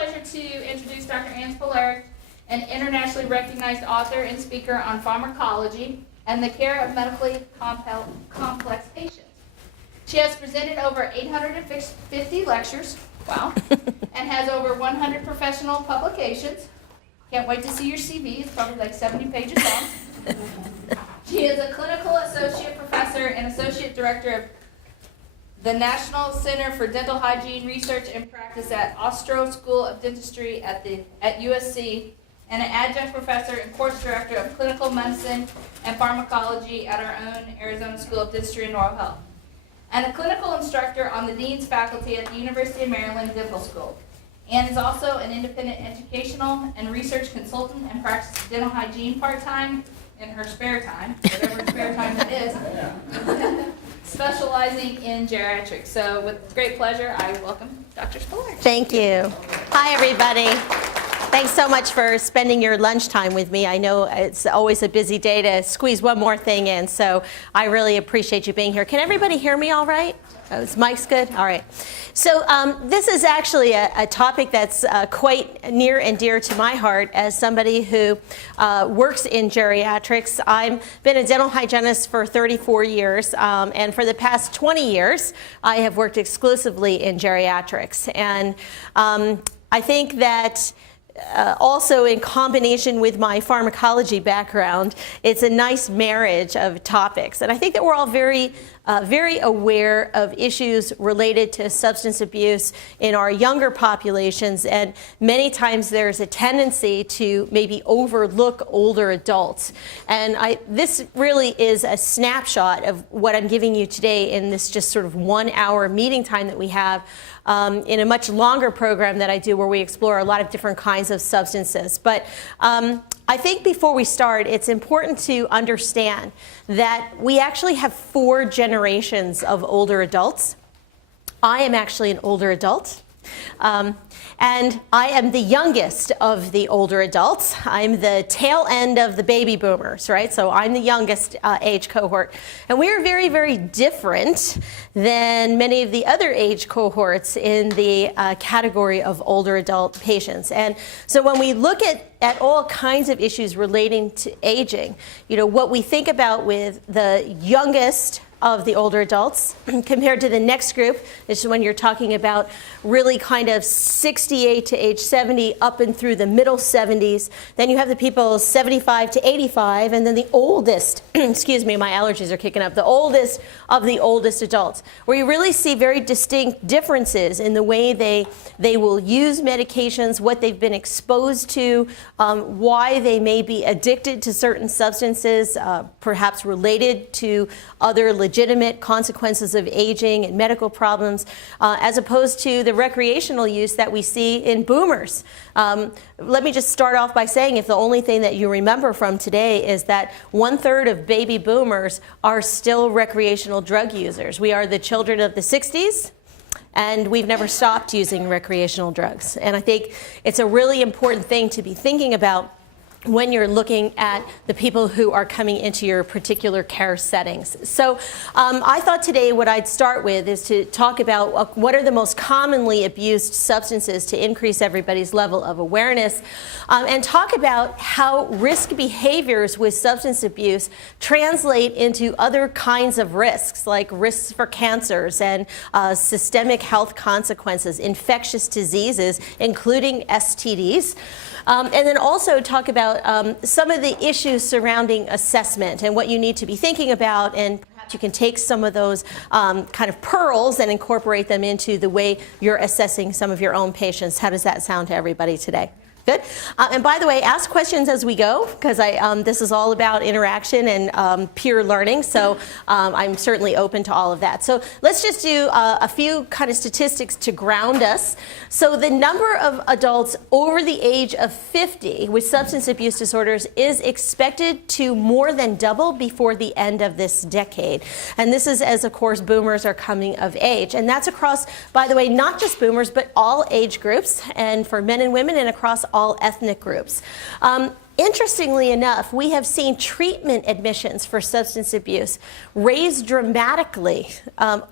pleasure to introduce Dr. Ann Spolaric, an internationally recognized author and speaker on pharmacology and the care of medically complex patients. She has presented over 850 lectures, wow, and has over 100 professional publications. Can't wait to see your CV. It's probably like 70 pages long. She is a clinical associate professor and associate director of the National Center for Dental Hygiene Research and Practice at Ostrow School of Dentistry at USC, and an adjunct professor and course director of clinical medicine and pharmacology at our own Arizona School of Dentistry and Oral Health, and a clinical instructor on the Dean's faculty at the University of Maryland Dental School. Ann is also an independent educational and research consultant and practices dental hygiene part-time in her spare time, whatever spare time it is, specializing in geriatrics. So with great pleasure, I welcome Dr. Spolaric. Thank you. Hi, everybody. Thanks so much for spending your lunchtime with me. I know it's always a busy day to squeeze one more thing in, so I really appreciate you being here. Can everybody hear me all right? Oh, is mic's good? All right. So this is actually a topic that's quite near and dear to my heart as somebody who works in geriatrics. I've been a dental hygienist for 34 years, and for the past 20 years, I have worked exclusively in geriatrics. And I think that also in combination with my pharmacology background, it's a nice marriage of topics. And I think that we're all very aware of issues related to substance abuse in our younger populations, and many times there's a tendency to maybe overlook older adults. And this really is a snapshot of what I'm giving you today in this just sort of 1 hour meeting time that we have in a much longer program that I do where we explore a lot of different kinds of substances. But I think before we start, it's important to understand that we actually have 4 generations of older adults. I am actually an older adult. And I am the youngest of the older adults. I'm the tail end of the baby boomers, right? So I'm the youngest age cohort. And we are very, very different than many of the other age cohorts in the category of older adult patients. And so when we look at all kinds of issues relating to aging, you know, what we think about with the youngest of the older adults compared to the next group, this is when you're talking about really kind of 68 to age 70 up and through the middle 70s. Then you have the people 75 to 85, and then the oldest, excuse me, my allergies are kicking up, the oldest of the oldest adults, where you really see very distinct differences in the way they will use medications, what they've been exposed to, why they may be addicted to certain substances, perhaps related to other legitimate consequences of aging and medical problems, as opposed to the recreational use that we see in boomers. Let me just start off by saying, if the only thing that you remember from today is that 1/3 of baby boomers are still recreational drug users. We are the children of the 60s. And we've never stopped using recreational drugs. And I think it's a really important thing to be thinking about when you're looking at the people who are coming into your particular care settings. So I thought today what I'd start with is to talk about what are the most commonly abused substances to increase everybody's level of awareness, and talk about how risk behaviors with substance abuse translate into other kinds of risks, like risks for cancers and systemic health consequences, infectious diseases, including STDs. And then also talk about some of the issues surrounding assessment and what you need to be thinking about, and perhaps you can take some of those kind of pearls and incorporate them into the way you're assessing some of your own patients. How does that sound to everybody today? Good. And by the way, ask questions as we go, because this is all about interaction and peer learning, so I'm certainly open to all of that. So let's just do a few kind of statistics to ground us. So the number of adults over the age of 50 with substance abuse disorders is expected to more than double before the end of this decade. And this is as, of course, boomers are coming of age. And that's across, by the way, not just boomers, but all age groups, and for men and women, and across all all ethnic groups. Interestingly enough, we have seen treatment admissions for substance abuse raise dramatically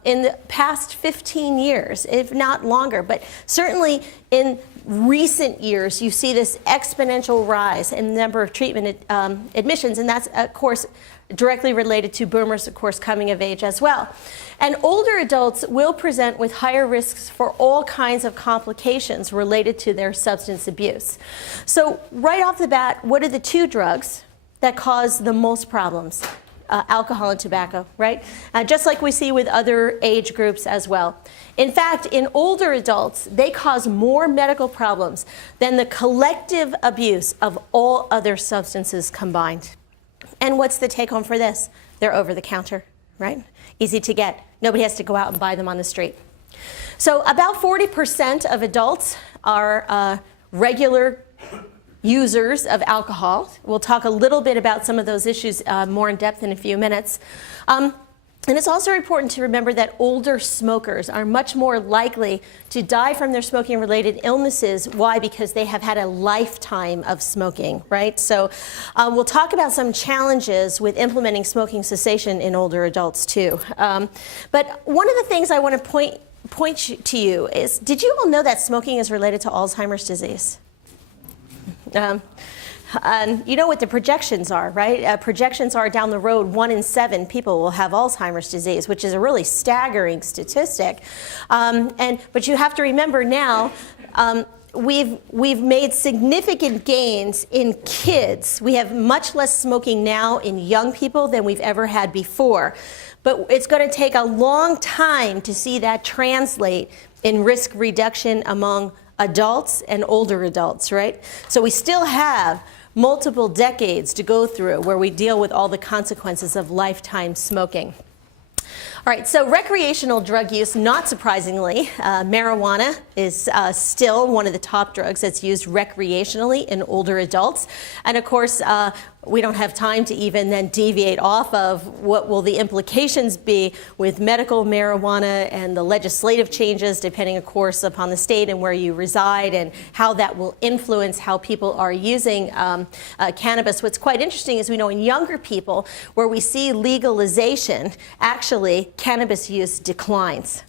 in the past 15 years, if not longer. But certainly in recent years, you see this exponential rise in the number of treatment admissions, and that's, of course, directly related to boomers, of course, coming of age as well. And older adults will present with higher risks for all kinds of complications related to their substance abuse. So right off the bat, what are the two drugs that cause the most problems? Alcohol and tobacco, right? Just like we see with other age groups as well. In fact, in older adults, they cause more medical problems than the collective abuse of all other substances combined. And what's the take home for this? They're over the counter, right? Easy to get. Nobody has to go out and buy them on the street. So about 40% of adults are regular users of alcohol. We'll talk a little bit about some of those issues more in depth in a few minutes. And it's also important to remember that older smokers are much more likely to die from their smoking-related illnesses. Why? Because they have had a lifetime of smoking, right? So we'll talk about some challenges with implementing smoking cessation in older adults too. But one of the things I want to point to you is, did you all know that smoking is related to Alzheimer's disease? And you know what the projections are, right? Projections are down the road, 1 in 7 people will have Alzheimer's disease, which is a really staggering statistic. But you have to remember now, we've made significant gains in kids. We have much less smoking now in young people than we've ever had before. But it's going to take a long time to see that translate in risk reduction among adults and older adults, right? So we still have multiple decades to go through where we deal with all the consequences of lifetime smoking. All right, so recreational drug use, not surprisingly, marijuana is still one of the top drugs that's used recreationally in older adults. And of course, we don't have time to even then deviate off of what will the implications be with medical marijuana and the legislative changes, depending, of course, upon the state and where you reside, and how that will influence how people are using cannabis. What's quite interesting is we know in younger people, where we see legalization, actually cannabis use declines.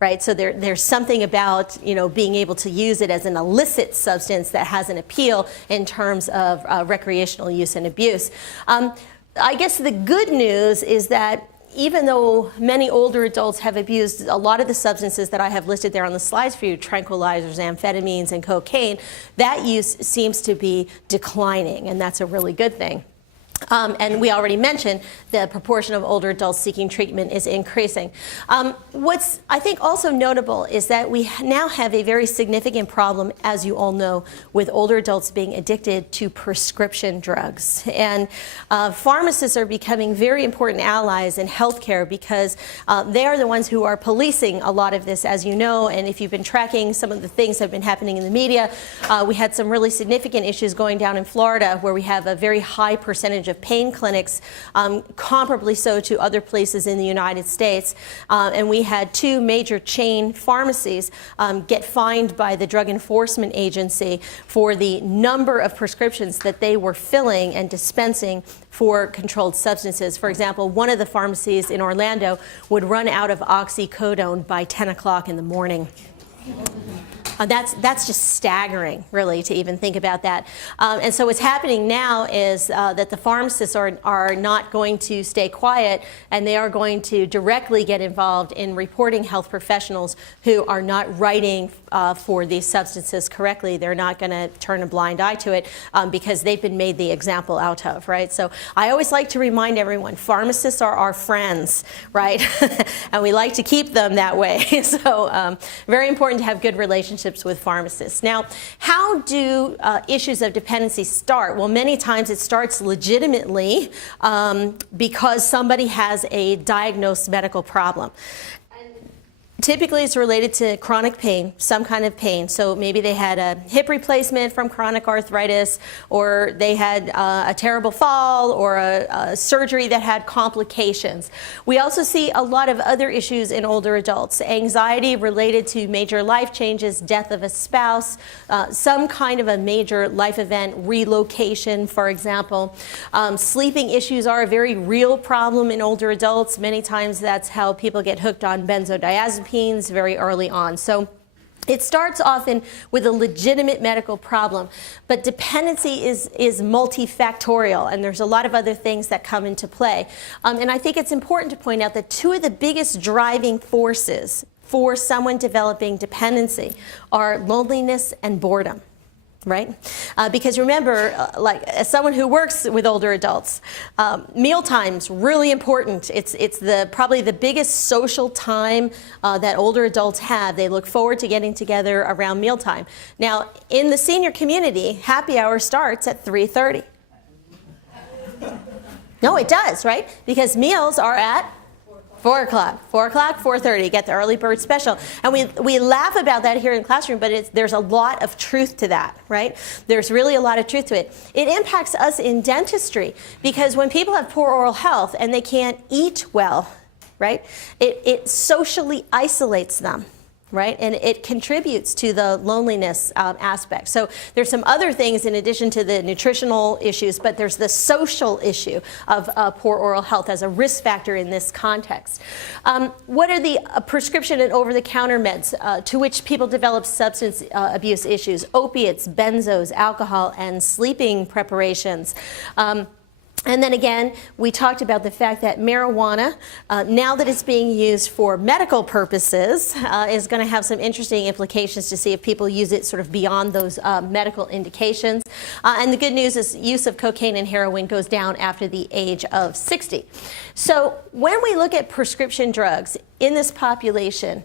Right, so there's something about, you know, being able to use it as an illicit substance that has an appeal in terms of recreational use and abuse. I guess the good news is that even though many older adults have abused a lot of the substances that I have listed there on the slides for you, tranquilizers, amphetamines, and cocaine, that use seems to be declining, and that's a really good thing. And we already mentioned the proportion of older adults seeking treatment is increasing. What's, I think, also notable is that we now have a very significant problem, as you all know, with older adults being addicted to prescription drugs. And pharmacists are becoming very important allies in healthcare because they are the ones who are policing a lot of this, as you know. And if you've been tracking some of the things that have been happening in the media, we had some really significant issues going down in Florida where we have a very high percentage of pain clinics, comparably so to other places in the United States. And we had 2 major chain pharmacies get fined by the Drug Enforcement Agency for the number of prescriptions that they were filling and dispensing for controlled substances. For example, one of the pharmacies in Orlando would run out of oxycodone by 10 o'clock in the morning. That's just staggering, really, to even think about that. And so what's happening now is that the pharmacists are not going to stay quiet, and they are going to directly get involved in reporting health professionals who are not writing for these substances correctly. They're not going to turn a blind eye to it because they've been made the example out of, right? So I always like to remind everyone, pharmacists are our friends, right? And we like to keep them that way. So very important to have good relationships with pharmacists. Now, how do issues of dependency start? Well, many times it starts legitimately because somebody has a diagnosed medical problem. Typically, it's related to chronic pain, some kind of pain. So maybe they had a hip replacement from chronic arthritis, or they had a terrible fall, or a surgery that had complications. We also see a lot of other issues in older adults. Anxiety related to major life changes, death of a spouse, some kind of a major life event, relocation, for example. Sleeping issues are a very real problem in older adults. Many times that's how people get hooked on benzodiazepines very early on. So it starts often with a legitimate medical problem, but dependency is multifactorial, and there's a lot of other things that come into play. And I think it's important to point out that two of the biggest driving forces for someone developing dependency are loneliness and boredom. Right? Because remember, like as someone who works with older adults, meal time's really important. It's probably the biggest social time that older adults have. They look forward to getting together around mealtime. Now, in the senior community, happy hour starts at 3:30. No, it does, right? Because meals are at 4 o'clock, 4:30, get the early bird special. And we laugh about that here in the classroom, but there's a lot of truth to that, right? There's really a lot of truth to it. It impacts us in dentistry because when people have poor oral health and they can't eat well, right, it socially isolates them. Right? And it contributes to the loneliness aspect. So there's some other things in addition to the nutritional issues, but there's the social issue of poor oral health as a risk factor in this context. What are the prescription and over-the-counter meds to which people develop substance abuse issues? Opiates, benzos, alcohol, and sleeping preparations. And then again, we talked about the fact that marijuana, now that it's being used for medical purposes, is going to have some interesting implications to see if people use it sort of beyond those medical indications. And the good news is use of cocaine and heroin goes down after the age of 60. So when we look at prescription drugs in this population,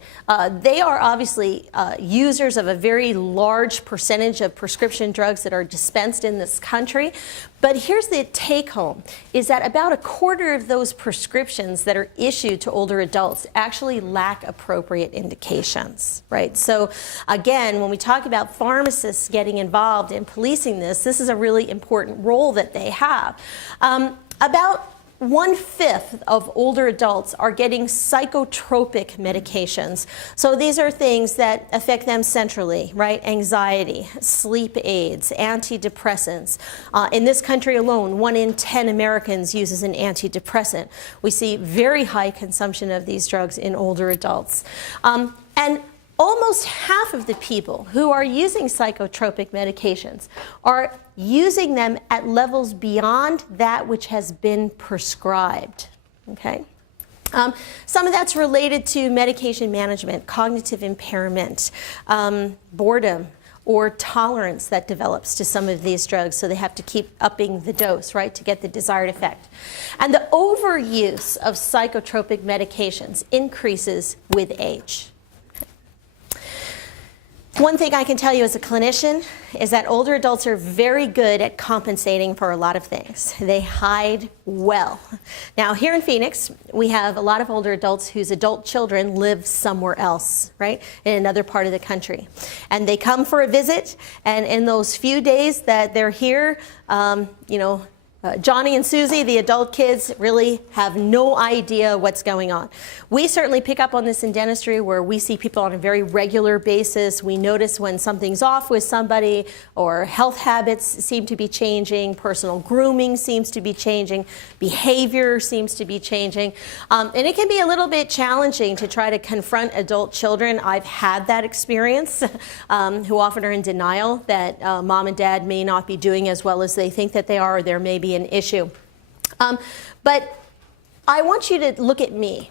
they are obviously users of a very large percentage of prescription drugs that are dispensed in this country. But here's the take home, is that about a quarter of those prescriptions that are issued to older adults actually lack appropriate indications, right? So again, when we talk about pharmacists getting involved in policing this is a really important role that they have. About 1/5 of older adults are getting psychotropic medications. So these are things that affect them centrally, right? Anxiety, sleep aids, antidepressants. In this country alone, 1 in 10 Americans uses an antidepressant. We see very high consumption of these drugs in older adults. And almost half of the people who are using psychotropic medications are using them at levels beyond that which has been prescribed, okay? Some of that's related to medication management, cognitive impairment, boredom, or tolerance that develops to some of these drugs, so they have to keep upping the dose, right, to get the desired effect. And the overuse of psychotropic medications increases with age. One thing I can tell you as a clinician is that older adults are very good at compensating for a lot of things. They hide well. Now, here in Phoenix, we have a lot of older adults whose adult children live somewhere else, right, in another part of the country. And they come for a visit, and in those few days that they're here, Johnny and Susie, the adult kids, really have no idea what's going on. We certainly pick up on this in dentistry where we see people on a very regular basis. We notice when something's off with somebody or health habits seem to be changing, personal grooming seems to be changing, behavior seems to be changing. And it can be a little bit challenging to try to confront adult children. I've had that experience, who often are in denial that mom and dad may not be doing as well as they think that they are, or there may be an issue. But I want you to look at me,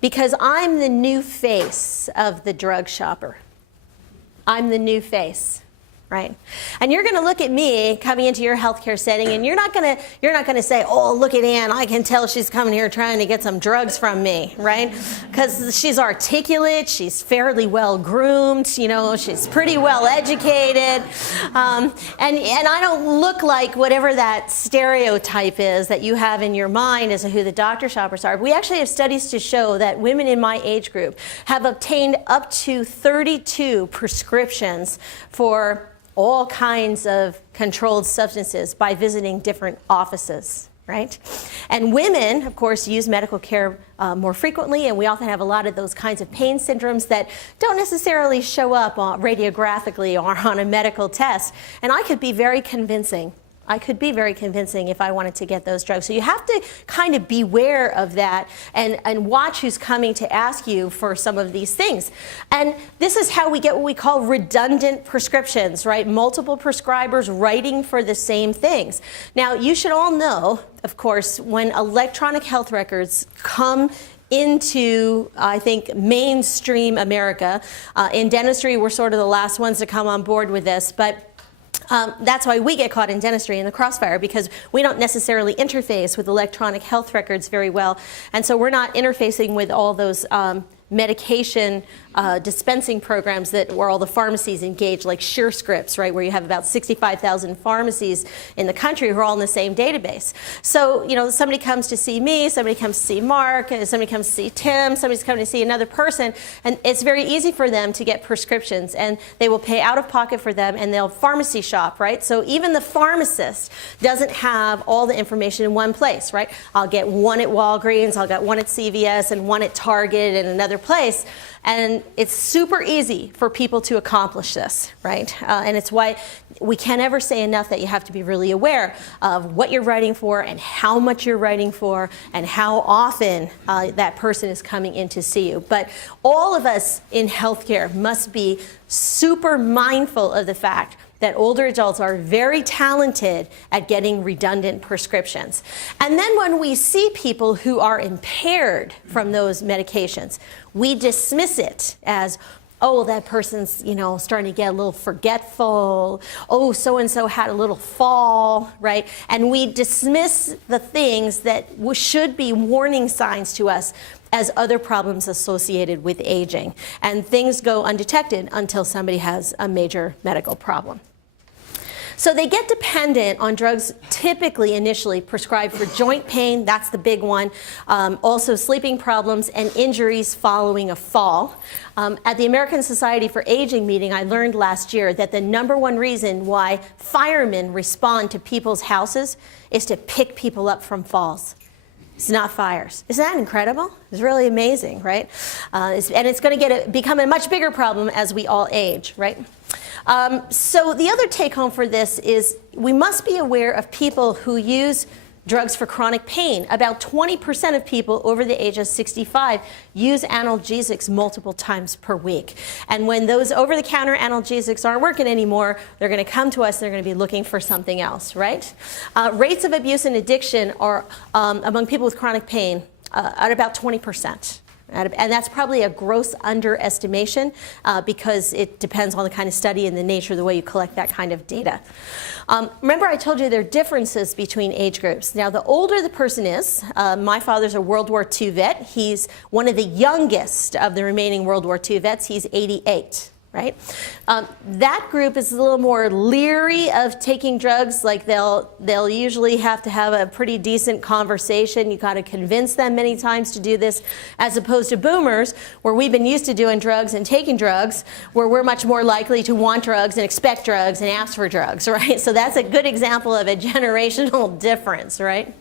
because I'm the new face of the drug shopper. I'm the new face. right? And you're going to look at me coming into your healthcare setting, and you're not going to say, "Oh, look at Ann, I can tell she's coming here trying to get some drugs from me," right? Because she's articulate, she's fairly well groomed, you know, she's pretty well educated, and I don't look like whatever that stereotype is that you have in your mind as to who the doctor shoppers are. We actually have studies to show that women in my age group have obtained up to 32 prescriptions for all kinds of controlled substances by visiting different offices, right? And women, of course, use medical care more frequently, and we often have a lot of those kinds of pain syndromes that don't necessarily show up radiographically or on a medical test. And I could be very convincing. If I wanted to get those drugs. So you have to kind of beware of that and watch who's coming to ask you for some of these things. And this is how we get what we call redundant prescriptions, right? Multiple prescribers writing for the same things. Now, you should all know, of course, when electronic health records come into, I think, mainstream America. In dentistry, we're sort of the last ones to come on board with this, but that's why we get caught in dentistry in the crossfire, because we don't necessarily interface with electronic health records very well. And so we're not interfacing with all those medication dispensing programs where all the pharmacies engage, like SureScripts, right, where you have about 65,000 pharmacies in the country who are all in the same database. So, you know, somebody comes to see me, somebody comes to see Mark, and somebody comes to see Tim, somebody's coming to see another person, and it's very easy for them to get prescriptions, and they will pay out of pocket for them, and they'll pharmacy shop, right? So even the pharmacist doesn't have all the information in one place, right? I'll get one at Walgreens, I'll get one at CVS, and one at Target, and another place. And it's super easy for people to accomplish this, right? And it's why we can't ever say enough that you have to be really aware of what you're writing for and how much you're writing for and how often that person is coming in to see you. But all of us in healthcare must be super mindful of the fact that older adults are very talented at getting redundant prescriptions. And then when we see people who are impaired from those medications, we dismiss it as, oh, that person's, you know, starting to get a little forgetful. Oh, so-and-so had a little fall, right? And we dismiss the things that should be warning signs to us as other problems associated with aging. And things go undetected until somebody has a major medical problem. So they get dependent on drugs typically initially prescribed for joint pain, that's the big one, also sleeping problems and injuries following a fall. At the American Society for Aging meeting, I learned last year that the #1 reason why firemen respond to people's houses is to pick people up from falls. It's not fires. Isn't that incredible? It's really amazing, right? And it's going to become a much bigger problem as we all age, right? So the other take home for this is we must be aware of people who use drugs for chronic pain. About 20% of people over the age of 65 use analgesics multiple times per week. And when those over-the-counter analgesics aren't working anymore, they're going to come to us, they're going to be looking for something else, right? Rates of abuse and addiction are, among people with chronic pain, at about 20%. And that's probably a gross underestimation because it depends on the kind of study and the nature of the way you collect that kind of data. Remember I told you there are differences between age groups. Now the older the person is, my father's a World War II vet. He's one of the youngest of the remaining World War II vets. He's 88. Right? That group is a little more leery of taking drugs. Like they'll usually have to have a pretty decent conversation. You got to convince them many times to do this, as opposed to boomers, where we've been used to doing drugs and taking drugs, where we're much more likely to want drugs and expect drugs and ask for drugs, right? So that's a good example of a generational difference, right?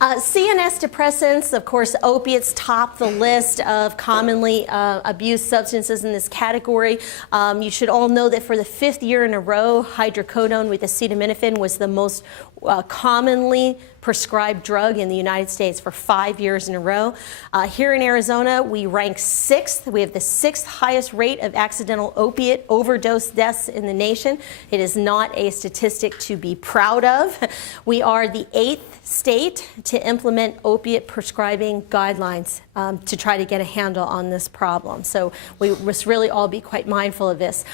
CNS depressants, of course, opiates top the list of commonly abused substances in this category. You should all know that for the 5th year in a row, hydrocodone with acetaminophen was the most commonly prescribed drug in the United States for 5 years in a row. Here in Arizona, we rank 6th. We have the 6th highest rate of accidental opiate overdose deaths in the nation. It is not a statistic to be proud of. We are the 8th state to implement opiate prescribing guidelines to try to get a handle on this problem. So we must really all be quite mindful of this.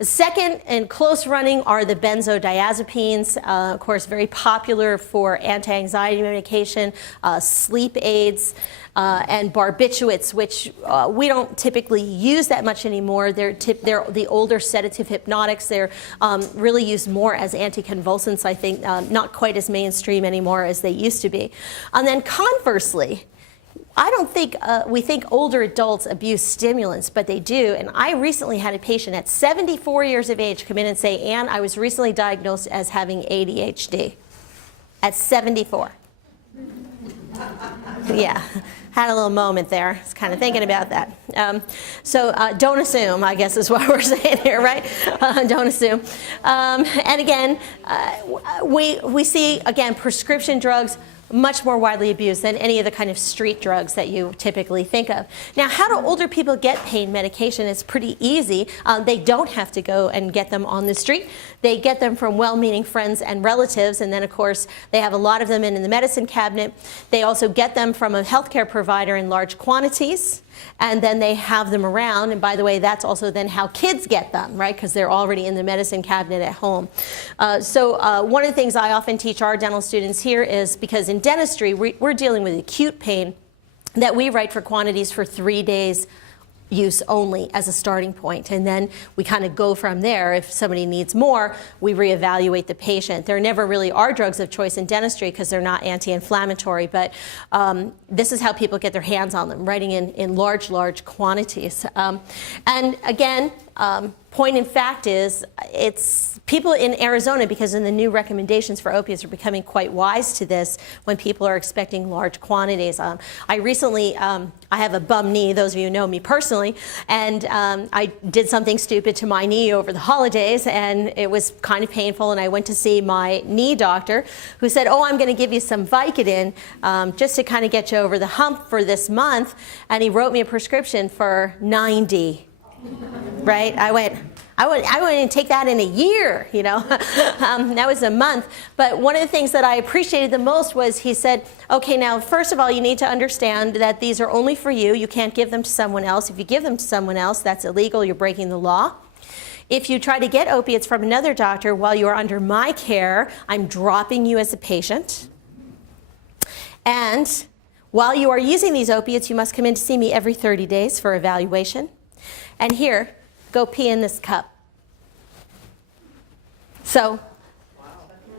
Second and close running are the benzodiazepines, of course very popular for anti-anxiety medication, sleep aids, and barbiturates, which we don't typically use that much anymore. They're the older sedative hypnotics. They're really used more as anticonvulsants, I think, not quite as mainstream anymore as they used to be. And then conversely, I don't think we think older adults abuse stimulants, but they do. And I recently had a patient at 74 years of age come in and say, Ann, I was recently diagnosed as having ADHD at 74. Yeah, had a little moment there. I was kind of thinking about that. So don't assume, I guess is what we're saying here, right? Don't assume. And again, we see, again, prescription drugs much more widely abused than any of the kind of street drugs that you typically think of. Now, how do older people get pain medication? It's pretty easy. They don't have to go and get them on the street. They get them from well-meaning friends and relatives, and then, of course, they have a lot of them in the medicine cabinet. They also get them from a healthcare provider in large quantities, and then they have them around. And by the way, that's also then how kids get them, right? Because they're already in the medicine cabinet at home. So one of the things I often teach our dental students here is, because in dentistry, we're dealing with acute pain, that we write for quantities for 3 days use only as a starting point. And then we kind of go from there. If somebody needs more, we reevaluate the patient. There never really are drugs of choice in dentistry because they're not anti-inflammatory, but this is how people get their hands on them, writing in large quantities. And again, point in fact is, it's people in Arizona, because in the new recommendations for opiates, are becoming quite wise to this when people are expecting large quantities. I recently, I have a bum knee, those of you who know me personally, and I did something stupid to my knee over the holidays, and it was kind of painful, and I went to see my knee doctor, who said, oh, I'm going to give you some Vicodin just to kind of get you over the hump for this month, and he wrote me a prescription for 90. Right? I wouldn't take that in a year, you know. That was a month. But one of the things that I appreciated the most was he said, okay, now, first of all, you need to understand that these are only for you. You can't give them to someone else. If you give them to someone else, that's illegal. You're breaking the law. If you try to get opiates from another doctor while you are under my care, I'm dropping you as a patient. And while you are using these opiates, you must come in to see me every 30 days for evaluation. And here, go pee in this cup. So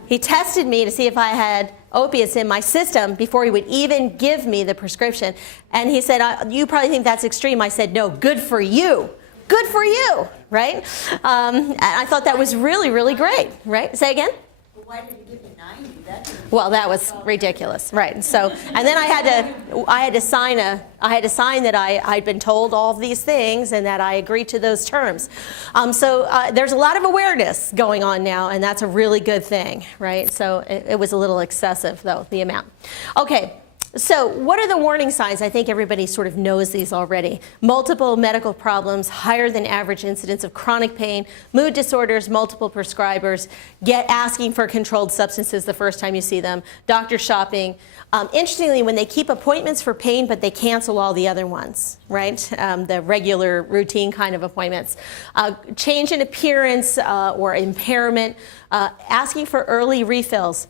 he tested me to see if I had opiates in my system before he would even give me the prescription. And he said, you probably think that's extreme. I said, no, good for you. Good for you, right? And I thought that was really, really great, right? Say again? Well, why did he give you 90? Well, that was ridiculous, right? So, and then I had to sign that I'd been told all of these things and that I agreed to those terms. So there's a lot of awareness going on now, and that's a really good thing, right? So it was a little excessive, though, the amount. Okay. So what are the warning signs? I think everybody sort of knows these already. Multiple medical problems, higher than average incidence of chronic pain, mood disorders, multiple prescribers, asking for controlled substances the first time you see them, doctor shopping. Interestingly, when they keep appointments for pain, but they cancel all the other ones, right? The regular routine kind of appointments. Change in appearance or impairment, asking for early refills.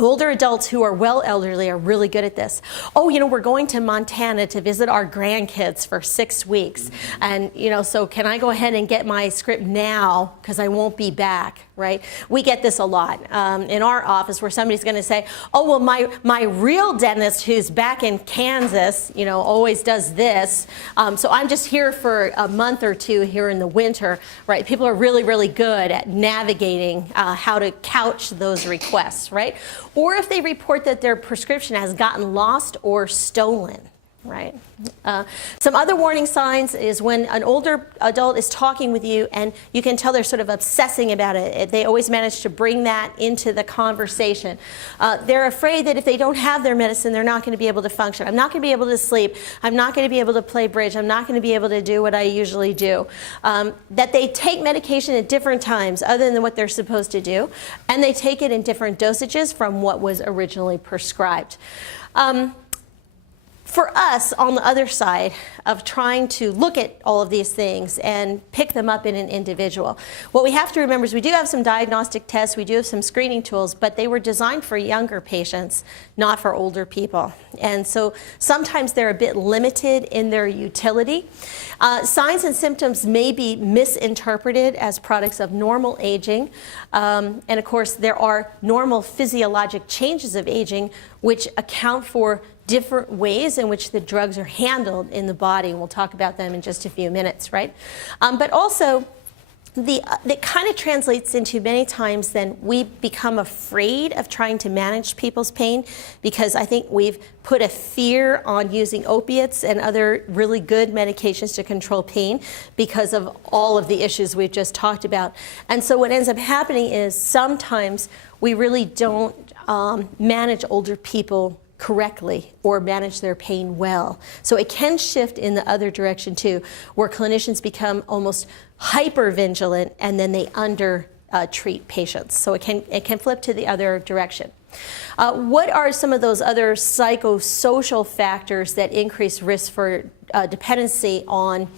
Older adults who are well elderly are really good at this. Oh, you know, we're going to Montana to visit our grandkids for 6 weeks. And, you know, so can I go ahead and get my script now because I won't be back, right? We get this a lot in our office where somebody's going to say, oh, well, my real dentist who's back in Kansas, you know, always does this. So I'm just here for a month or two here in the winter, right? People are really, really good at navigating how to couch those requests, right? Or if they report that their prescription has gotten lost or stolen, right? Some other warning signs is when an older adult is talking with you and you can tell they're sort of obsessing about it. They always manage to bring that into the conversation. They're afraid that if they don't have their medicine, they're not going to be able to function. I'm not going to be able to sleep. I'm not going to be able to play bridge. I'm not going to be able to do what I usually do. That they take medication at different times other than what they're supposed to do, and they take it in different dosages from what was originally prescribed. For us, on the other side of trying to look at all of these things and pick them up in an individual, what we have to remember is we do have some diagnostic tests, we do have some screening tools, but they were designed for younger patients, not for older people. And so sometimes they're a bit limited in their utility. Signs and symptoms may be misinterpreted as products of normal aging. And of course, there are normal physiologic changes of aging which account for different ways in which the drugs are handled in the body. We'll talk about them in just a few minutes, right? But also, it kind of translates into many times then we become afraid of trying to manage people's pain because I think we've put a fear on using opiates and other really good medications to control pain because of all of the issues we've just talked about. And so what ends up happening is sometimes we really don't manage older people correctly or manage their pain well. So it can shift in the other direction too, where clinicians become almost hyper-vigilant and then they treat patients. So it can flip to the other direction. What are some of those other psychosocial factors that increase risk for dependency on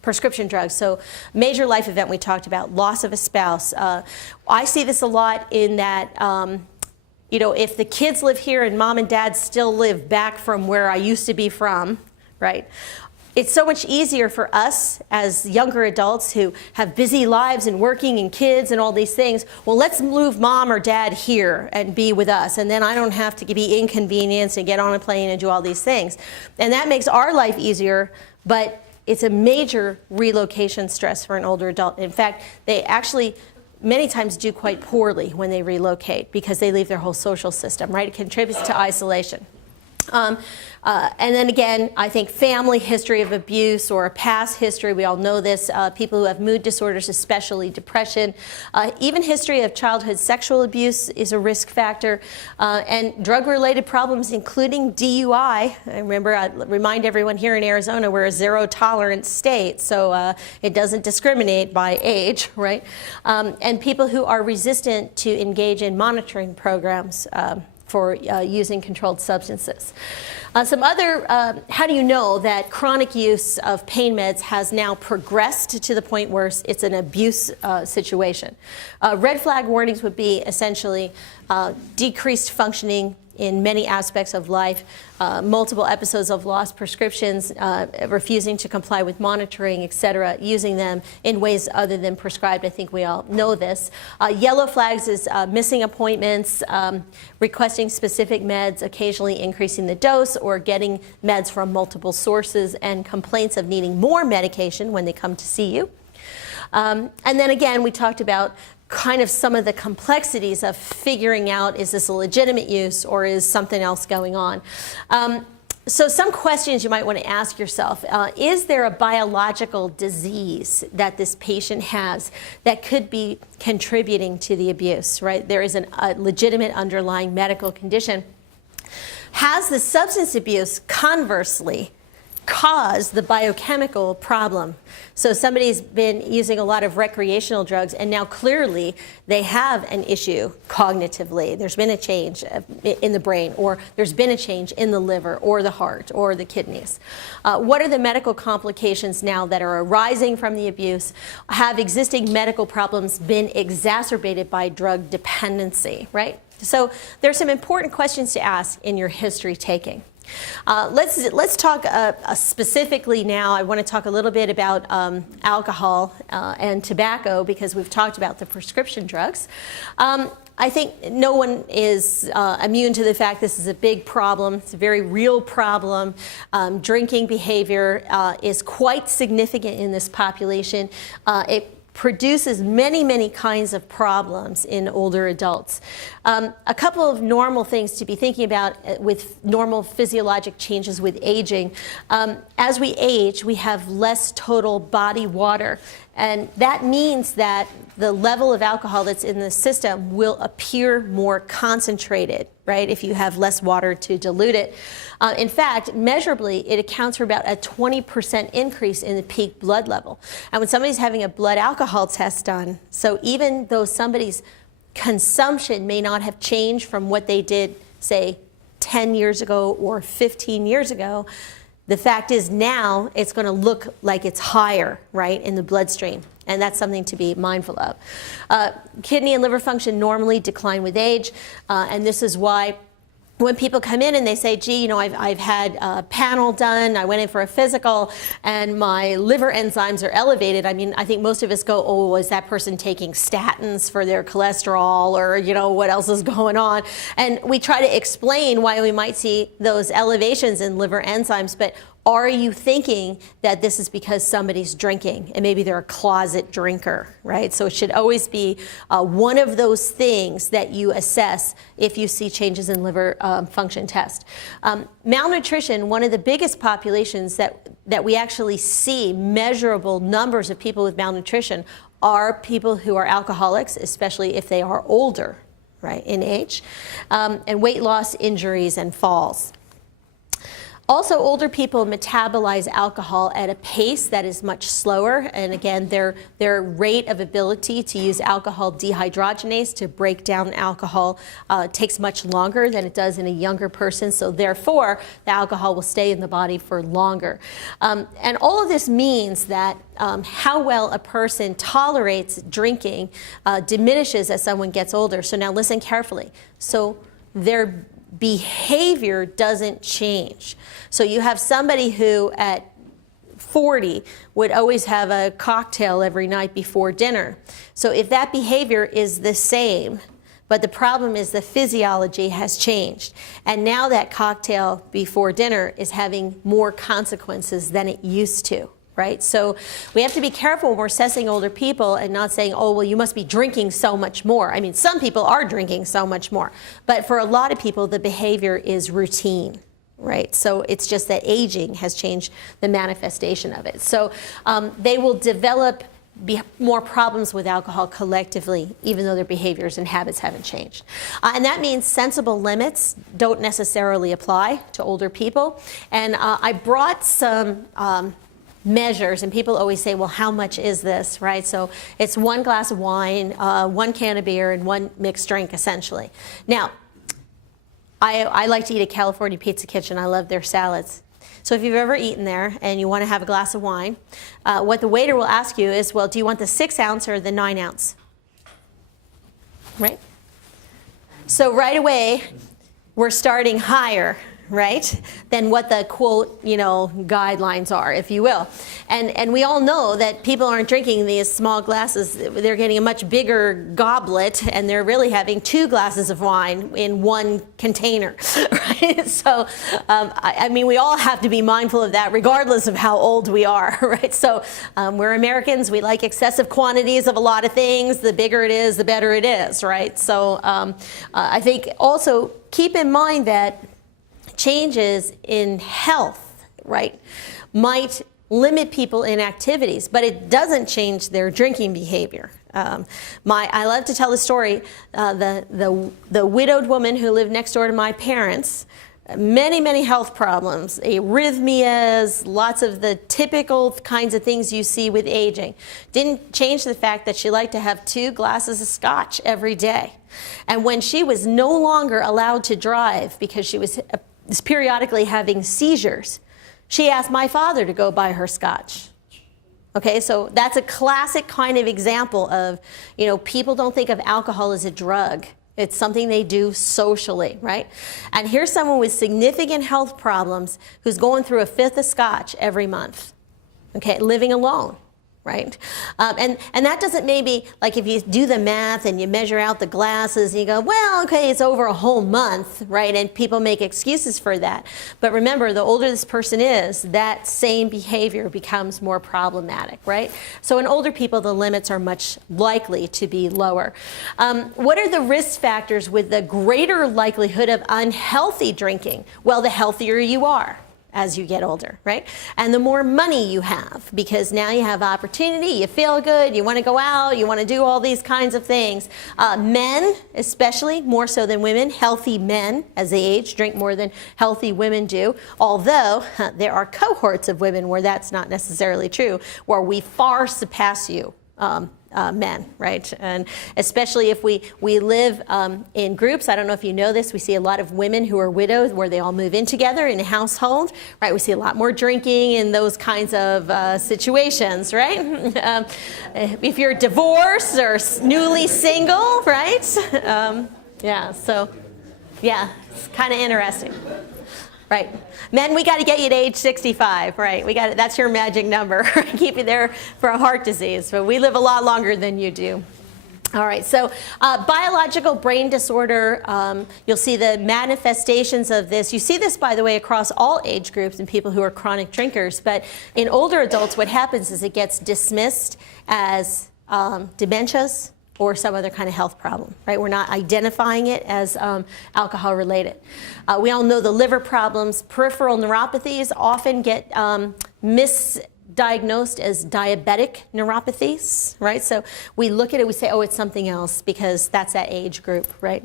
prescription drugs? So major life event we talked about, loss of a spouse. I see this a lot in that if the kids live here and mom and dad still live back from where I used to be from, right? It's so much easier for us as younger adults who have busy lives and working and kids and all these things. Well, let's move mom or dad here and be with us. And then I don't have to be inconvenienced and get on a plane and do all these things. And that makes our life easier, but it's a major relocation stress for an older adult. In fact, they actually many times do quite poorly when they relocate because they leave their whole social system, right? It contributes to isolation. And then again, I think family history of abuse or a past history, we all know this, people who have mood disorders, especially depression, even history of childhood sexual abuse is a risk factor, and drug-related problems, including DUI. I remind everyone here in Arizona, we're a zero-tolerance state, so it doesn't discriminate by age, right? And people who are resistant to engage in monitoring programs for using controlled substances. How do you know that chronic use of pain meds has now progressed to the point where it's an abuse situation? Red flag warnings would be essentially decreased functioning in many aspects of life, multiple episodes of lost prescriptions, refusing to comply with monitoring, et cetera, using them in ways other than prescribed. I think we all know this. Yellow flags is missing appointments, requesting specific meds, occasionally increasing the dose, or getting meds from multiple sources, and complaints of needing more medication when they come to see you. And then again, we talked about kind of some of the complexities of figuring out, is this a legitimate use or is something else going on? So some questions you might want to ask yourself. Is there a biological disease that this patient has that could be contributing to the abuse, right? There is a legitimate underlying medical condition. Has the substance abuse, conversely, cause the biochemical problem? So somebody's been using a lot of recreational drugs and now clearly they have an issue cognitively. There's been a change in the brain, or there's been a change in the liver or the heart or the kidneys. What are the medical complications now that are arising from the abuse? Have existing medical problems been exacerbated by drug dependency, right? So there's some important questions to ask in your history taking. Let's talk specifically now. I want to talk a little bit about alcohol and tobacco because we've talked about the prescription drugs. I think no one is immune to the fact this is a big problem. It's a very real problem. Drinking behavior is quite significant in this population. It produces many, many kinds of problems in older adults. A couple of normal things to be thinking about with normal physiologic changes with aging. As we age, we have less total body water. And that means that the level of alcohol that's in the system will appear more concentrated, right, if you have less water to dilute it. In fact, measurably, it accounts for about a 20% increase in the peak blood level. And when somebody's having a blood alcohol test done, so even though somebody's consumption may not have changed from what they did, say, 10 years ago or 15 years ago. The fact is now it's going to look like it's higher, right, in the bloodstream. And that's something to be mindful of. Kidney and liver function normally decline with age. And this is why when people come in and they say, gee, you know, I've had a panel done, I went in for a physical, and my liver enzymes are elevated. I mean, I think most of us go, oh, is that person taking statins for their cholesterol, or, you know, what else is going on? And we try to explain why we might see those elevations in liver enzymes, but are you thinking that this is because somebody's drinking and maybe they're a closet drinker, right? So it should always be one of those things that you assess if you see changes in liver function test. Malnutrition, one of the biggest populations that we actually see measurable numbers of people with malnutrition are people who are alcoholics, especially if they are older, right, in age, and weight loss, injuries, and falls. Also, older people metabolize alcohol at a pace that is much slower, and again, their rate of ability to use alcohol dehydrogenase to break down alcohol takes much longer than it does in a younger person, so therefore, the alcohol will stay in the body for longer. And all of this means that how well a person tolerates drinking diminishes as someone gets older. So now listen carefully. So their behavior doesn't change. So you have somebody who at 40 would always have a cocktail every night before dinner. So if that behavior is the same, but the problem is the physiology has changed, and now that cocktail before dinner is having more consequences than it used to. Right? So we have to be careful when we're assessing older people and not saying, oh, well, you must be drinking so much more. I mean, some people are drinking so much more, but for a lot of people, the behavior is routine, right? So it's just that aging has changed the manifestation of it. So they will develop more problems with alcohol collectively, even though their behaviors and habits haven't changed. And that means sensible limits don't necessarily apply to older people. And I brought some measures, and people always say, well, how much is this, right? So it's 1 glass of wine, 1 can of beer, and 1 mixed drink, essentially. Now, I like to eat at California Pizza Kitchen. I love their salads. So if you've ever eaten there and you want to have a glass of wine, what the waiter will ask you is, well, do you want the 6 ounce or the 9 ounce? Right? So right away, we're starting higher, right, than what the quote, you know, guidelines are, if you will. And we all know that people aren't drinking these small glasses. They're getting a much bigger goblet, and they're really having 2 glasses of wine in 1 container, right? So, I mean, we all have to be mindful of that regardless of how old we are, right? So we're Americans. We like excessive quantities of a lot of things. The bigger it is, the better it is, right? So I think also keep in mind that changes in health, right, might limit people in activities, but it doesn't change their drinking behavior. I love to tell the story, the widowed woman who lived next door to my parents, many health problems, arrhythmias, lots of the typical kinds of things you see with aging. Didn't change the fact that she liked to have 2 glasses of scotch every day. And when she was no longer allowed to drive because she was periodically having seizures, she asked my father to go buy her scotch. Okay, so that's a classic kind of example of, you know, people don't think of alcohol as a drug. It's something they do socially, right? And here's someone with significant health problems who's going through a 5th of scotch every month, okay, living alone. Right? And that doesn't maybe, like if you do the math and you measure out the glasses and you go, well, okay, it's over a whole month, right? And people make excuses for that. But remember, the older this person is, that same behavior becomes more problematic, right? So in older people, the limits are much likely to be lower. What are the risk factors with the greater likelihood of unhealthy drinking? Well, the healthier you are as you get older, right? And the more money you have, because now you have opportunity, you feel good, you want to go out, you want to do all these kinds of things. Men, especially, more so than women, healthy men, as they age, drink more than healthy women do, although there are cohorts of women where that's not necessarily true, where we far surpass you men, right? And especially if we live in groups. I don't know if you know this, we see a lot of women who are widowed where they all move in together in a household, right? We see a lot more drinking in those kinds of situations, right? If you're divorced or newly single, right? Yeah, so yeah, it's kind of interesting. Right. Men, we got to get you to age 65, right? We got it. That's your magic number. Keep you there for a heart disease. But we live a lot longer than you do. All right, so biological brain disorder, you'll see the manifestations of this. You see this, by the way, across all age groups and people who are chronic drinkers. But in older adults, what happens is it gets dismissed as dementias or some other kind of health problem, right? We're not identifying it as alcohol related. We all know the liver problems. Peripheral neuropathies often get misdiagnosed as diabetic neuropathies, right? So we look at it, we say, oh, it's something else because that's that age group, right?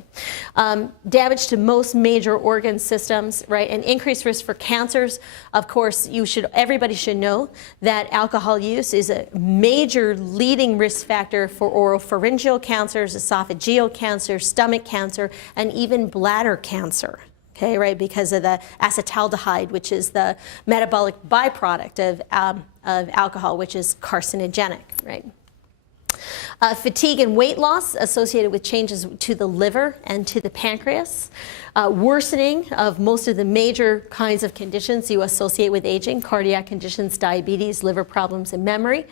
Damage to most major organ systems, right? And increased risk for cancers. Of course, everybody should know that alcohol use is a major leading risk factor for oropharyngeal cancers, esophageal cancer, stomach cancer, and even bladder cancer. Okay, right, because of the acetaldehyde, which is the metabolic byproduct of alcohol, which is carcinogenic, right? Fatigue and weight loss associated with changes to the liver and to the pancreas. Worsening of most of the major kinds of conditions you associate with aging, cardiac conditions, diabetes, liver problems, and memory.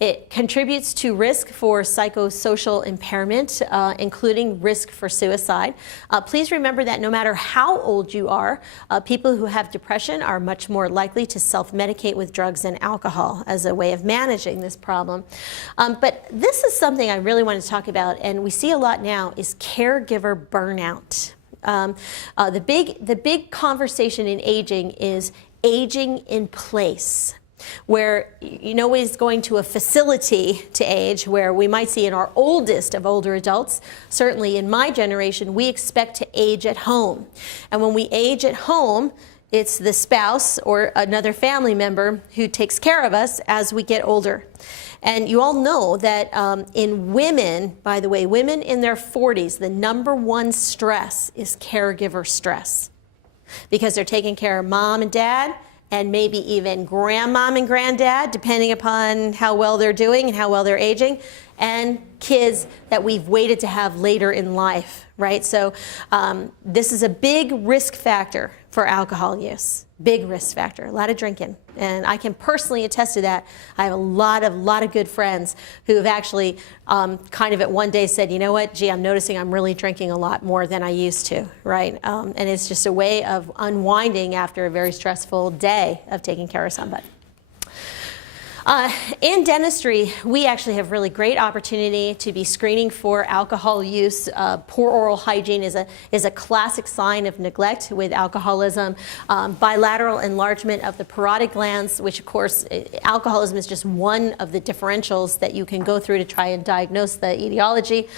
It contributes to risk for psychosocial impairment, including risk for suicide. Please remember that no matter how old you are, people who have depression are much more likely to self-medicate with drugs and alcohol as a way of managing this problem. But this is something I really want to talk about, and we see a lot now, is caregiver burnout. The big conversation in aging is aging in place, where nobody's going to a facility to age, where we might see in our oldest of older adults, certainly in my generation, we expect to age at home. And when we age at home, it's the spouse or another family member who takes care of us as we get older. And you all know that in women, by the way, women in their 40s, the number one stress is caregiver stress, because they're taking care of mom and dad, and maybe even grandmom and granddad, depending upon how well they're doing and how well they're aging, and kids that we've waited to have later in life, right? So this is a big risk factor for alcohol use. Big risk factor, a lot of drinking. And I can personally attest to that. I have a lot of good friends who have actually kind of at one day said, you know what, gee, I'm noticing I'm really drinking a lot more than I used to, right? And it's just a way of unwinding after a very stressful day of taking care of somebody. In dentistry, we actually have really great opportunity to be screening for alcohol use. Poor oral hygiene is a classic sign of neglect with alcoholism. Bilateral enlargement of the parotid glands, which of course, alcoholism is just one of the differentials that you can go through to try and diagnose the etiology.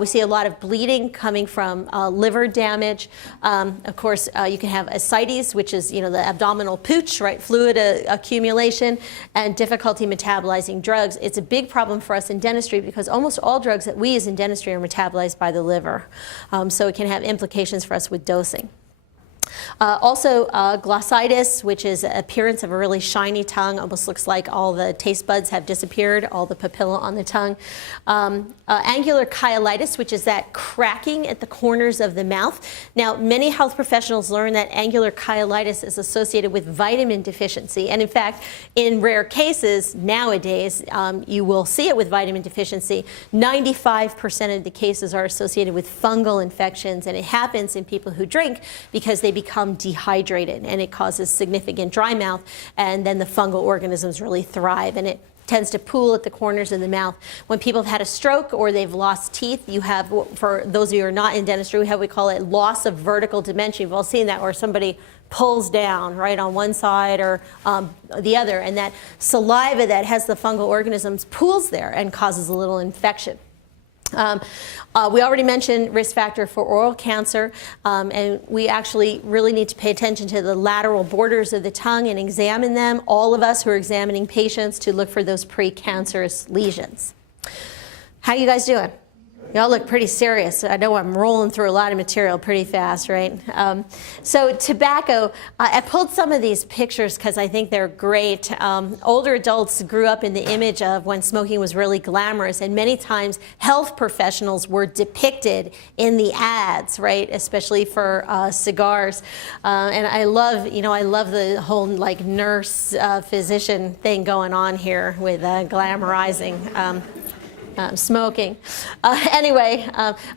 We see a lot of bleeding coming from liver damage. Of course, you can have ascites, which is the abdominal pooch, right? Fluid accumulation and difficulty metabolizing drugs. It's a big problem for us in dentistry because almost all drugs that we use in dentistry are metabolized by the liver. So it can have implications for us with dosing. Also, glossitis, which is appearance of a really shiny tongue, almost looks like all the taste buds have disappeared, all the papilla on the tongue. Angular cheilitis, which is that cracking at the corners of the mouth. Now, many health professionals learn that angular cheilitis is associated with vitamin deficiency. And in fact, in rare cases nowadays, you will see it with vitamin deficiency. 95% of the cases are associated with fungal infections, and it happens in people who drink because they become dehydrated, and it causes significant dry mouth, and then the fungal organisms really thrive, and it tends to pool at the corners of the mouth. When people have had a stroke or they've lost teeth, you have, for those of you who are not in dentistry, we call it loss of vertical dimension. You've all seen that, where somebody pulls down right on one side or the other, and that saliva that has the fungal organisms pools there and causes a little infection. We already mentioned risk factor for oral cancer, and we actually really need to pay attention to the lateral borders of the tongue and examine them, all of us who are examining patients, to look for those precancerous lesions. How you guys doing? Y'all look pretty serious. I know I'm rolling through a lot of material pretty fast, right? So tobacco, I pulled some of these pictures because I think they're great. Older adults grew up in the image of when smoking was really glamorous, and many times health professionals were depicted in the ads, right? Especially for cigars. And I love the whole like nurse physician thing going on here with glamorizing smoking. Anyway,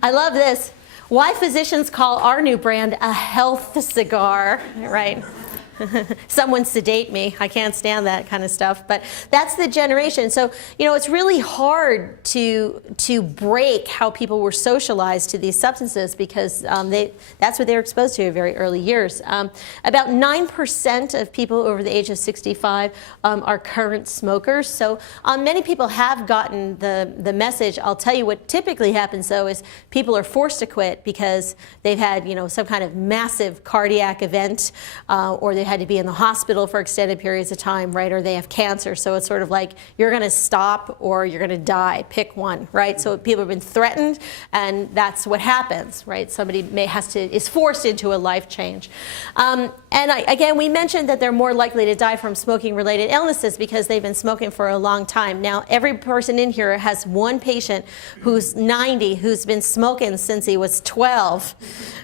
I love this. Why physicians call our new brand a health cigar, right? Someone sedate me. I can't stand that kind of stuff. But that's the generation. So, it's really hard to break how people were socialized to these substances because that's what they were exposed to in very early years. About 9% of people over the age of 65 are current smokers. So many people have gotten the message. I'll tell you what typically happens, though, is people are forced to quit because they've had, some kind of massive cardiac event or they had to be in the hospital for extended periods of time, right? Or they have cancer. So it's sort of like you're going to stop or you're going to die. Pick one, right? So people have been threatened, and that's what happens, right? Somebody is forced into a life change. Again, we mentioned that they're more likely to die from smoking-related illnesses because they've been smoking for a long time. Now, every person in here has one patient who's 90 who's been smoking since he was 12,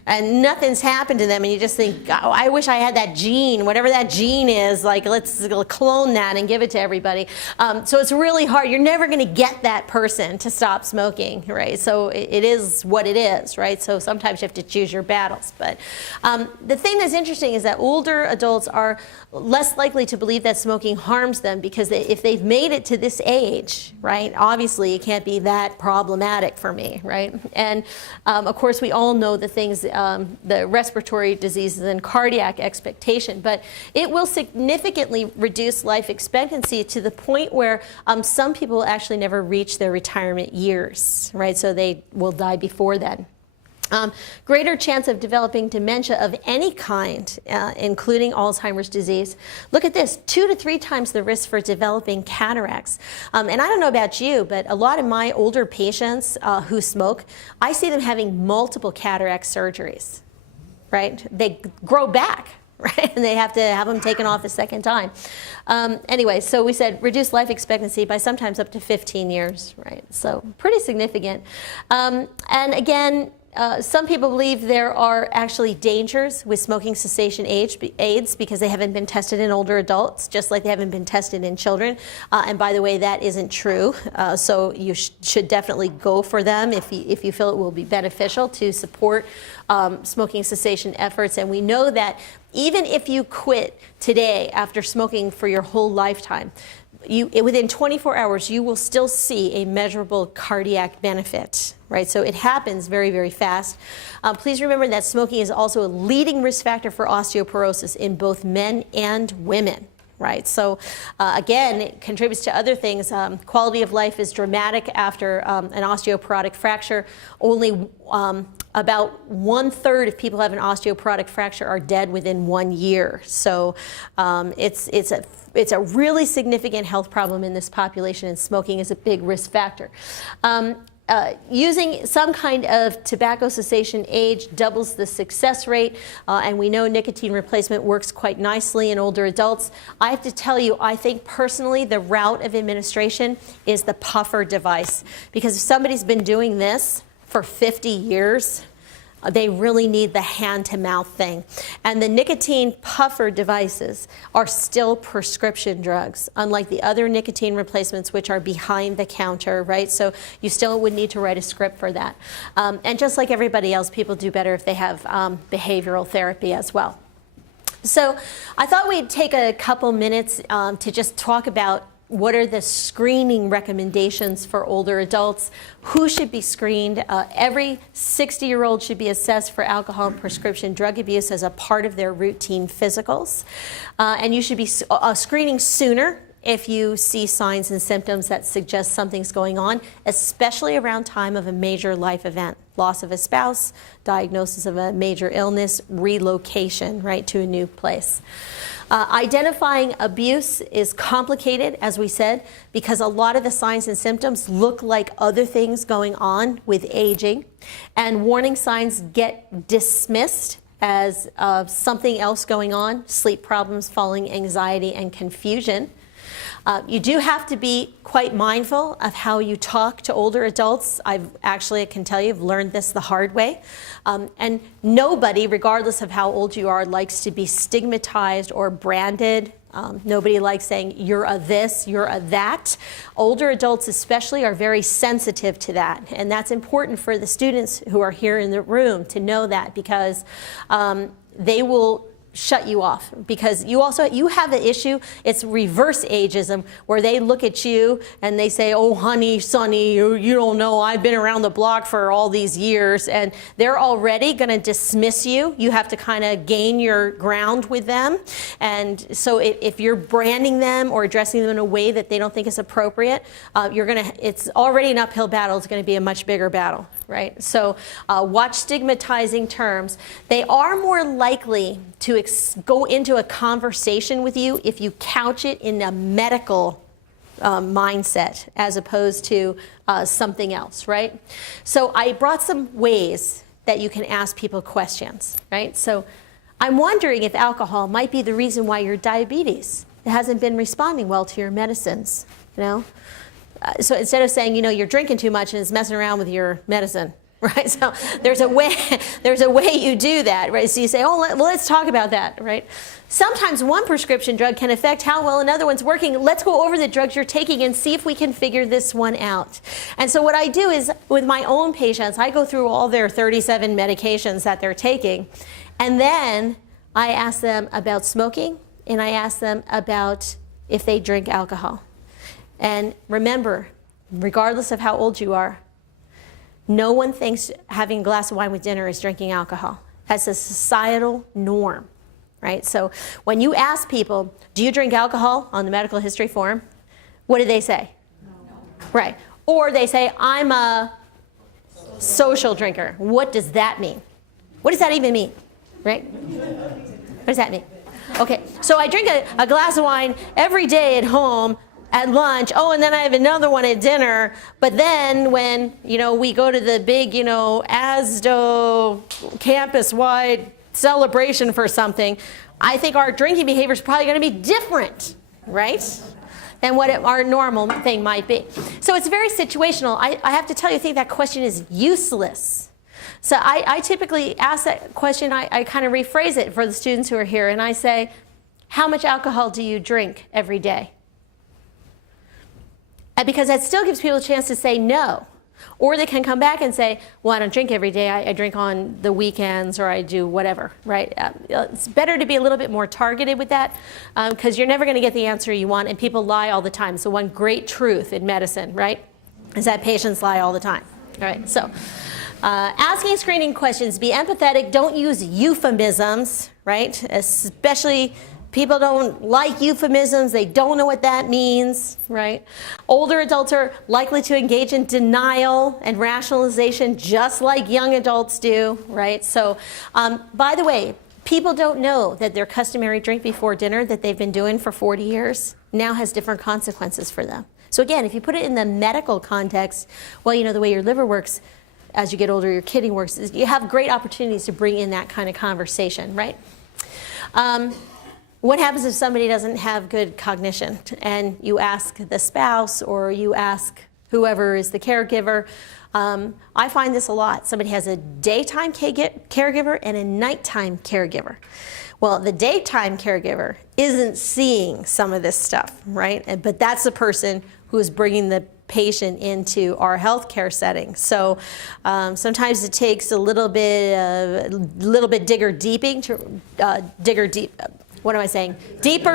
and nothing's happened to them, and you just think, oh, I wish I had that gene, whatever that gene is, like let's clone that and give it to everybody. So it's really hard. You're never going to get that person to stop smoking, right? So it is what it is, right? So sometimes you have to choose your battles. But the thing that's interesting is that older adults are less likely to believe that smoking harms them because if they've made it to this age, right, obviously it can't be that problematic for me, right? And of course we all know the things, the respiratory diseases and cardiac expectation, but it will significantly reduce life expectancy to the point where some people actually never reach their retirement years, right? So they will die before then. Greater chance of developing dementia of any kind, including Alzheimer's disease. Look at this, 2 to 3 times the risk for developing cataracts. And I don't know about you, but a lot of my older patients who smoke, I see them having multiple cataract surgeries, right? They grow back. Right? And they have to have them taken off a second time. Anyway, so we said reduce life expectancy by sometimes up to 15 years, right? So pretty significant. And again, some people believe there are actually dangers with smoking cessation aids because they haven't been tested in older adults, just like they haven't been tested in children. And by the way, that isn't true. So you should definitely go for them if you feel it will be beneficial to support smoking cessation efforts. And we know that even if you quit today after smoking for your whole lifetime, within 24 hours, you will still see a measurable cardiac benefit, right? So it happens very, very fast. Please remember that smoking is also a leading risk factor for osteoporosis in both men and women. Right, so again, it contributes to other things. Quality of life is dramatic after an osteoporotic fracture. Only about 1/3 of people who have an osteoporotic fracture are dead within 1 year. So it's a really significant health problem in this population, and smoking is a big risk factor. Using some kind of tobacco cessation aid doubles the success rate, and we know nicotine replacement works quite nicely in older adults. I have to tell you, I think personally the route of administration is the puffer device, because if somebody's been doing this for 50 years, they really need the hand-to-mouth thing. And the nicotine puffer devices are still prescription drugs, unlike the other nicotine replacements, which are behind the counter, right? So you still would need to write a script for that. And just like everybody else, people do better if they have behavioral therapy as well. So I thought we'd take a couple minutes to just talk about what are the screening recommendations for older adults? Who should be screened? Every 60-year-old should be assessed for alcohol and prescription drug abuse as a part of their routine physicals. And you should be screening sooner if you see signs and symptoms that suggest something's going on, especially around time of a major life event. loss of a spouse, diagnosis of a major illness, relocation, right, to a new place. Identifying abuse is complicated, as we said, because a lot of the signs and symptoms look like other things going on with aging, and warning signs get dismissed as something else going on: sleep problems, falling, anxiety, and confusion. You do have to be quite mindful of how you talk to older adults. I can tell you, I've learned this the hard way. And nobody, regardless of how old you are, likes to be stigmatized or branded. Nobody likes saying, you're a this, you're a that. Older adults especially are very sensitive to that. And that's important for the students who are here in the room to know that, because they will shut you off, because you have an issue. It's reverse ageism, where they look at you and they say, oh honey, sonny, you don't know, I've been around the block for all these years, and they're already going to dismiss you. You have to kind of gain your ground with them. And so if you're branding them or addressing them in a way that they don't think is appropriate, it's already an uphill battle. It's going to be a much bigger battle, right? So watch stigmatizing terms. They are more likely to go into a conversation with you if you couch it in a medical mindset as opposed to something else, right? So I brought some ways that you can ask people questions, right? So I'm wondering if alcohol might be the reason why your diabetes hasn't been responding well to your medicines, you know? So instead of saying, you're drinking too much and it's messing around with your medicine, right? So there's a way you do that, right? So you say, let's talk about that, right? Sometimes one prescription drug can affect how well another one's working. Let's go over the drugs you're taking and see if we can figure this one out. And so what I do is, with my own patients, I go through all their 37 medications that they're taking, and then I ask them about smoking, and I ask them about if they drink alcohol. And remember, regardless of how old you are, no one thinks having a glass of wine with dinner is drinking alcohol. That's a societal norm, right? So when you ask people, do you drink alcohol on the medical history form, what do they say? No. Right. Or they say, I'm a social drinker. What does that mean? What does that even mean, right? What does that mean? Okay, so I drink a glass of wine every day at home, at lunch, and then I have another one at dinner, but then when, we go to the big, ASDO campus-wide celebration for something, I think our drinking behavior is probably going to be different, right, than what our normal thing might be. So it's very situational. I have to tell you, I think that question is useless. So I typically ask that question, I kind of rephrase it for the students who are here, and I say, how much alcohol do you drink every day? Because that still gives people a chance to say no. Or they can come back and say, well, I don't drink every day. I drink on the weekends, or I do whatever, right? It's better to be a little bit more targeted with that, because you're never going to get the answer you want, and people lie all the time. So one great truth in medicine, right, is that patients lie all the time. All right, so asking screening questions, be empathetic. Don't use euphemisms, right? Especially people don't like euphemisms. They don't know what that means, right? Older adults are likely to engage in denial and rationalization just like young adults do, right? So, by the way, people don't know that their customary drink before dinner that they've been doing for 40 years now has different consequences for them. So again, if you put it in the medical context, well, the way your liver works as you get older, your kidney works, you have great opportunities to bring in that kind of conversation, right? What happens if somebody doesn't have good cognition and you ask the spouse or you ask whoever is the caregiver? I find this a lot. Somebody has a daytime caregiver and a nighttime caregiver. Well, the daytime caregiver isn't seeing some of this stuff, right? But that's the person who is bringing the patient into our healthcare setting. So sometimes it takes a little bit deeper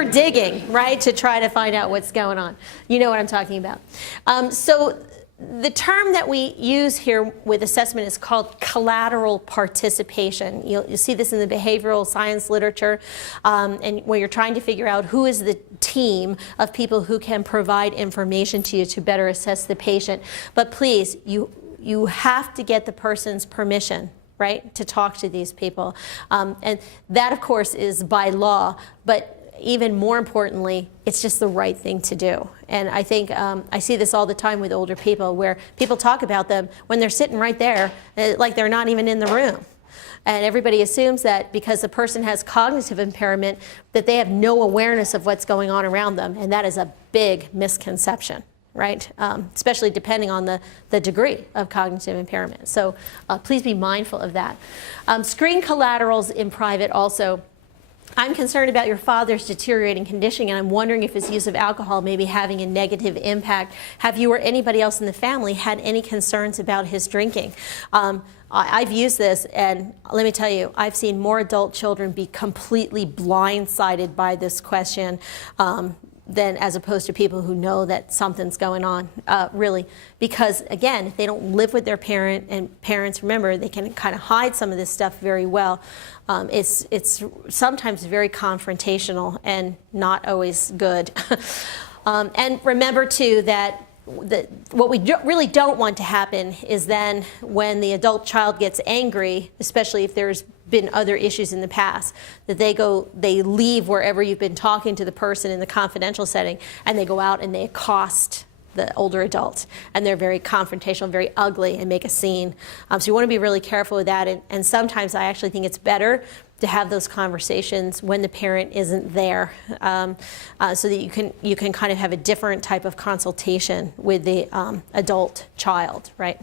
digging, right, to try to find out what's going on. You know what I'm talking about. So the term that we use here with assessment is called collateral participation. You'll see this in the behavioral science literature, and where you're trying to figure out who is the team of people who can provide information to you to better assess the patient. But please, you have to get the person's permission, right, to talk to these people. And that, of course, is by law, but even more importantly, it's just the right thing to do. And I think I see this all the time with older people, where people talk about them when they're sitting right there, like they're not even in the room. And everybody assumes that because the person has cognitive impairment, that they have no awareness of what's going on around them. And that is a big misconception, right? Especially depending on the degree of cognitive impairment. So please be mindful of that. Screen collaterals in private also. I'm concerned about your father's deteriorating condition, and I'm wondering if his use of alcohol may be having a negative impact. Have you or anybody else in the family had any concerns about his drinking? I've used this, and let me tell you, I've seen more adult children be completely blindsided by this question than as opposed to people who know that something's going on, really. Because, again, if they don't live with their parent, and parents, remember, they can kind of hide some of this stuff very well. It's sometimes very confrontational and not always good. And remember, too, that what we really don't want to happen is then when the adult child gets angry, especially if there's been other issues in the past, that they leave wherever you've been talking to the person in the confidential setting, and they go out and they accost the older adult, and they're very confrontational, very ugly, and make a scene. So you want to be really careful with that, and sometimes I actually think it's better to have those conversations when the parent isn't there, so that you can kind of have a different type of consultation with the adult child, right?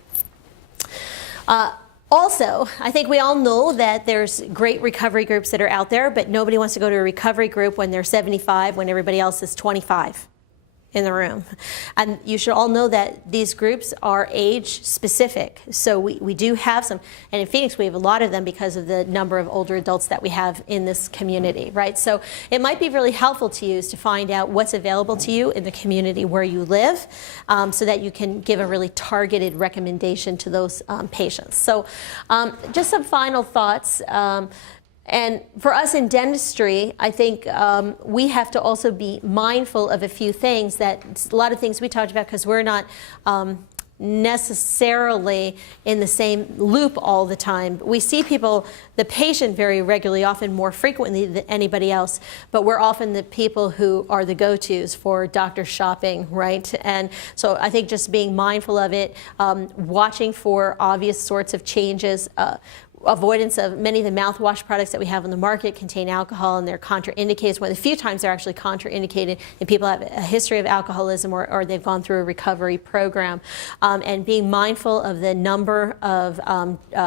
Also, I think we all know that there's great recovery groups that are out there, but nobody wants to go to a recovery group when they're 75, when everybody else is 25 in the room. And you should all know that these groups are age specific. So we do have some, and in Phoenix we have a lot of them because of the number of older adults that we have in this community, right? So it might be really helpful to you to find out what's available to you in the community where you live, so that you can give a really targeted recommendation to those patients. So just some final thoughts. And for us in dentistry, I think we have to also be mindful of a few things, that a lot of things we talked about, because we're not necessarily in the same loop all the time. We see people, the patient, very regularly, often more frequently than anybody else, but we're often the people who are the go-tos for doctor shopping, right? And so I think just being mindful of it, watching for obvious sorts of changes, avoidance of many of the mouthwash products that we have on the market contain alcohol, and they're contraindicated. One of the few times they're actually contraindicated if people have a history of alcoholism or they've gone through a recovery program. And being mindful of the number of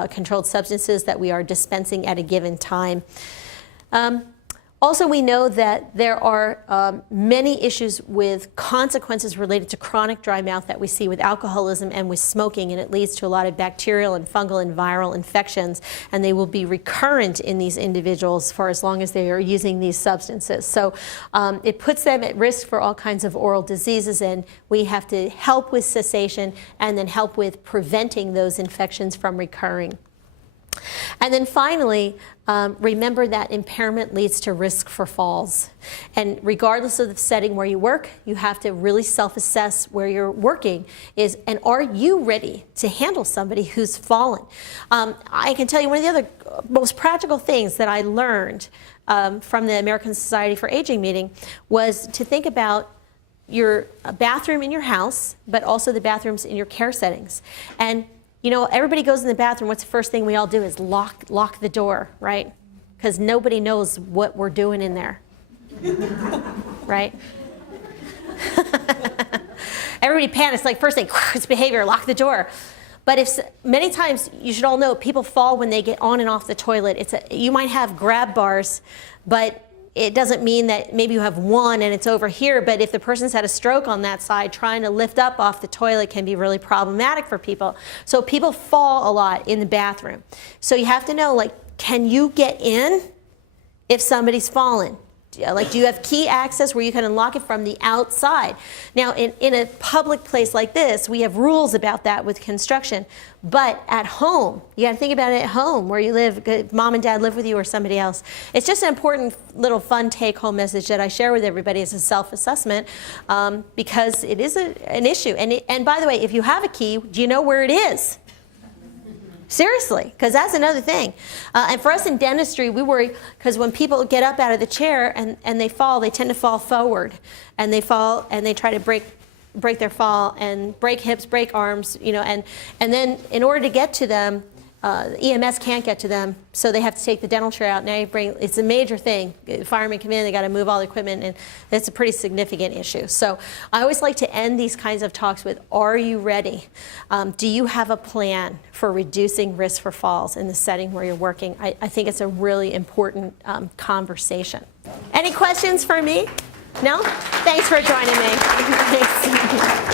controlled substances that we are dispensing at a given time. Also, we know that there are many issues with consequences related to chronic dry mouth that we see with alcoholism and with smoking, and it leads to a lot of bacterial and fungal and viral infections, and they will be recurrent in these individuals for as long as they are using these substances. So it puts them at risk for all kinds of oral diseases, and we have to help with cessation and then help with preventing those infections from recurring. And then finally, remember that impairment leads to risk for falls. And regardless of the setting where you work, you have to really self-assess where you're working and are you ready to handle somebody who's fallen? I can tell you one of the other most practical things that I learned from the American Society for Aging meeting was to think about your bathroom in your house, but also the bathrooms in your care settings. And you know, everybody goes in the bathroom. What's the first thing we all do is lock the door, right? Because nobody knows what we're doing in there, right? Everybody panics, like first thing, it's behavior, lock the door. But many times, you should all know, people fall when they get on and off the toilet. You might have grab bars, but it doesn't mean that maybe you have one and it's over here, but if the person's had a stroke on that side, trying to lift up off the toilet can be really problematic for people. So people fall a lot in the bathroom. So you have to know, like, can you get in if somebody's fallen? Like, do you have key access where you can unlock it from the outside? Now, in a public place like this, we have rules about that with construction. But at home, you got to think about it at home where you live, mom and dad live with you or somebody else. It's just an important little fun take-home message that I share with everybody as a self-assessment because it is an issue. And by the way, if you have a key, do you know where it is? Seriously, because that's another thing. And for us in dentistry, we worry because when people get up out of the chair and they fall, they tend to fall forward. And they fall and they try to break their fall and break hips, break arms, and then in order to get to them, EMS can't get to them, so they have to take the dental chair out. Now it's a major thing. Firemen come in, they got to move all the equipment, and it's a pretty significant issue. So I always like to end these kinds of talks with, are you ready? Do you have a plan for reducing risk for falls in the setting where you're working? I think it's a really important conversation. Any questions for me? No? Thanks for joining me. Thanks.